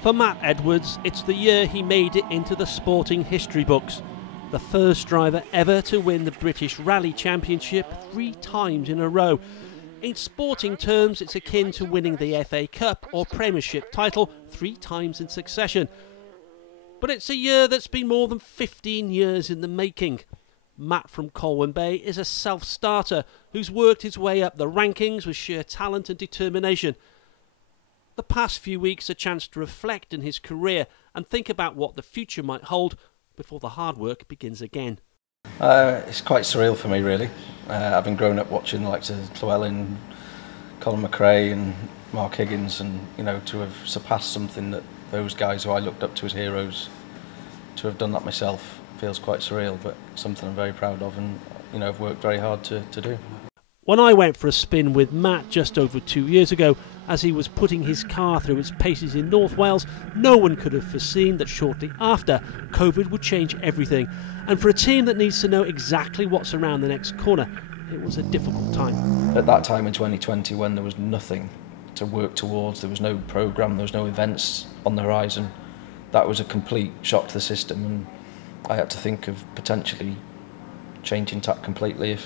For Matt Edwards, it's the year he made it into the sporting history books. The first driver ever to win the British Rally Championship 3 times in a row. In sporting terms, it's akin to winning the FA Cup or Premiership title 3 times in succession. But it's a year that's been more than 15 years in the making. Matt from Colwyn Bay is a self-starter who's worked his way up the rankings with sheer talent and determination. The past few weeks a chance to reflect in his career and think about what the future might hold before the hard work begins again. It's quite surreal for me, really. Having grown up watching the likes of Llewellyn, Colin McRae and Mark Higgins, and to have surpassed something that those guys who I looked up to as heroes, to have done that myself feels quite surreal, but something I'm very proud of, and I've worked very hard to do. When I went for a spin with Matt just over 2 years ago, as he was putting his car through its paces in North Wales, no one could have foreseen that shortly after, COVID would change everything. And for a team that needs to know exactly what's around the next corner, it was a difficult time. At that time in 2020, when there was nothing to work towards, there was no programme, there was no events on the horizon, that was a complete shock to the system, and I had to think of potentially changing tack completely if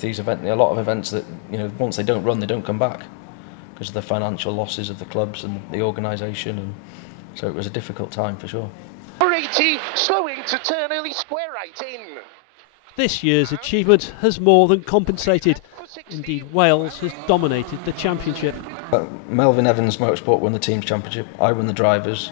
these events, a lot of events that once they don't run, they don't come back because of the financial losses of the clubs and the organisation, and so it was a difficult time for sure. 480, slowing to turn early square right in. This year's achievement has more than compensated. Indeed, Wales has dominated the championship. Melvin Evans Motorsport won the team's championship, I won the drivers,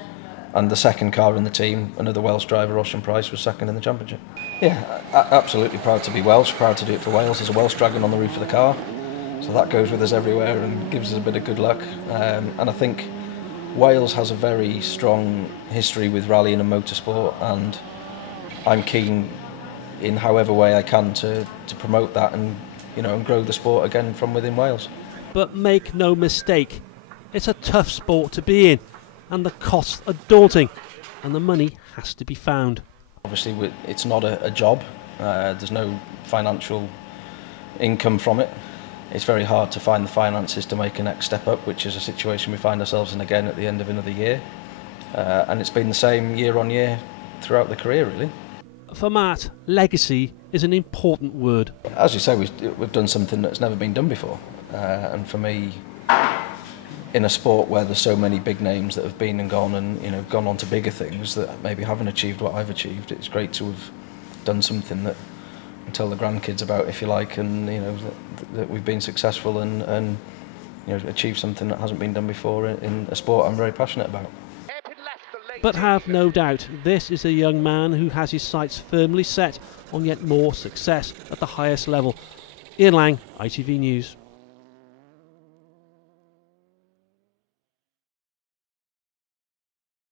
and the second car in the team, another Welsh driver, Roshan Price, was second in the championship. Yeah, absolutely proud to be Welsh, proud to do it for Wales. There's a Welsh dragon on the roof of the car, so that goes with us everywhere and gives us a bit of good luck. And I think Wales has a very strong history with rallying and motorsport, and I'm keen in however way I can to promote that and and grow the sport again from within Wales. But make no mistake, it's a tough sport to be in, and the costs are daunting, and the money has to be found. Obviously, it's not a job. There's no financial income from it. It's very hard to find the finances to make a next step up, which is a situation we find ourselves in again at the end of another year. And it's been the same year on year throughout the career, really. For Matt, legacy is an important word. As you say, we've done something that's never been done before. And for me, in a sport where there's so many big names that have been and gone and gone on to bigger things that maybe haven't achieved what I've achieved, it's great to have done something that I can tell the grandkids about, if you like, and that we've been successful and achieved something that hasn't been done before in a sport I'm very passionate about. But have no doubt, this is a young man who has his sights firmly set on yet more success at the highest level. Ian Lang, ITV News.